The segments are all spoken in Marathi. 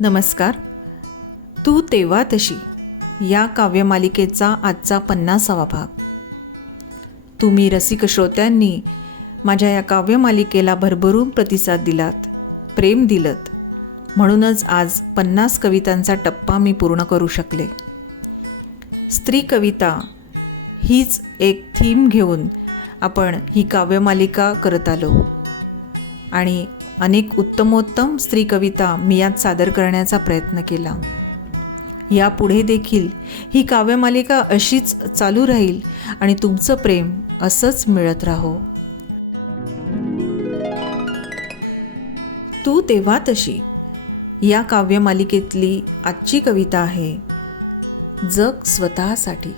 नमस्कार. तू तेव्हा तशी या काव्यमालिकेचा आजचा पन्नासावा भाग. तुम्ही रसिक श्रोत्यांनी माझ्या या काव्यमालिकेला भरभरून प्रतिसाद दिलात प्रेम दिलत. म्हणूनच आज पन्नास कवितांचा टप्पा मी पूर्ण करू शकले. स्त्री कविता हीच एक थीम घेऊन आपण ही काव्यमालिका करत आलो. आणि अनेक उत्तमोत्तम स्त्री कविता मी यात सादर करण्याचा प्रयत्न केला. यापुढे देखील ही काव्यमालिका अशीच चालू राहील आणि तुमचं प्रेम असंच मिळत राहो. तू तेव्हा तशी. या काव्यमालिकेतली आजची कविता आहे जग स्वतःसाठी.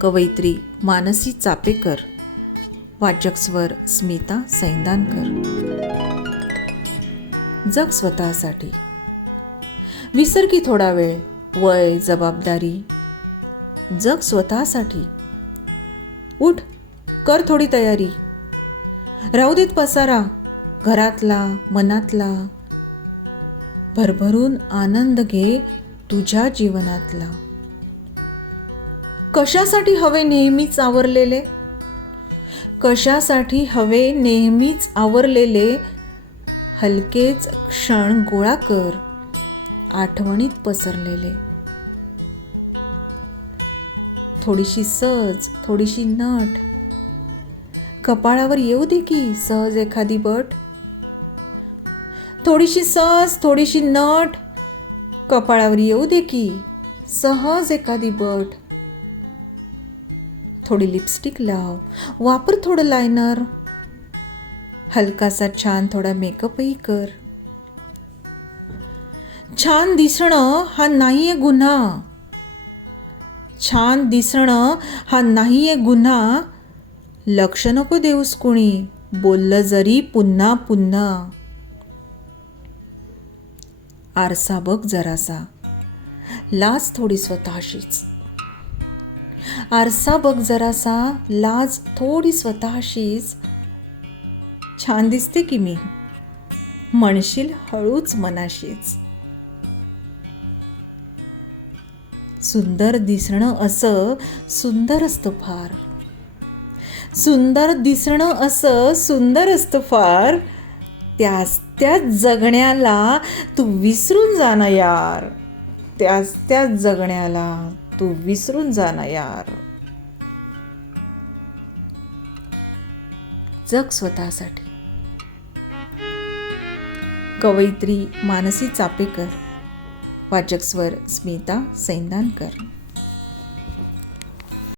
कवयित्री मानसी चापेकर. वाचक स्वर स्मिता सैंदानकर. जग स्वतःसाठी. विसर की थोडा वेळ वय जबाबदारी. जग स्वतःसाठी. उठ कर थोडी तयारी. राहू देत पसारा घरातला मनातला. भरभरून आनंद घे तुझ्या जीवनातला. कशासाठी हवे नेहमीच आवरलेले कशासाठी हवे नेहमीच आवरलेले हलकेच क्षण गोळा कर आठवणीत पसरलेले. थोडीशी सहज थोडीशी नट. कपाळावर येऊ दे की सहज एखादी बट. थोडीशी सहज थोडीशी नट. कपाळावर येऊ दे की सहज एखादी बट. थोडी लिपस्टिक लाव. वापर थोडं लायनर हलकासा छान थोडा मेकअपही कर. छान दिसणं हा नाही आहे गुन्हा. छान दिसणं हा नाही आहे गुन्हा. लक्ष नको देऊस कुणी. बोललं जरी पुन्हा पुन्हा. आरसा बघ जरासा. लाज थोडी स्वतःशीच. आरसा बघ जरासा लाज थोडी स्वतःशीच. छान दिसते की मी. म्हणशील हळूच मनाशीच. सुंदर दिसणं असं सुंदर असतं फार. सुंदर दिसणं असं सुंदर असतं फार. त्याच त्याच जगण्याला तू विसरून जा ना यार. त्याच त्याच जगण्याला. तू विसरून जा ना यार. जग स्वतःसाठी. कवयित्री मानसी चापेकर. वाचक स्वर स्मिता सैंदानकर.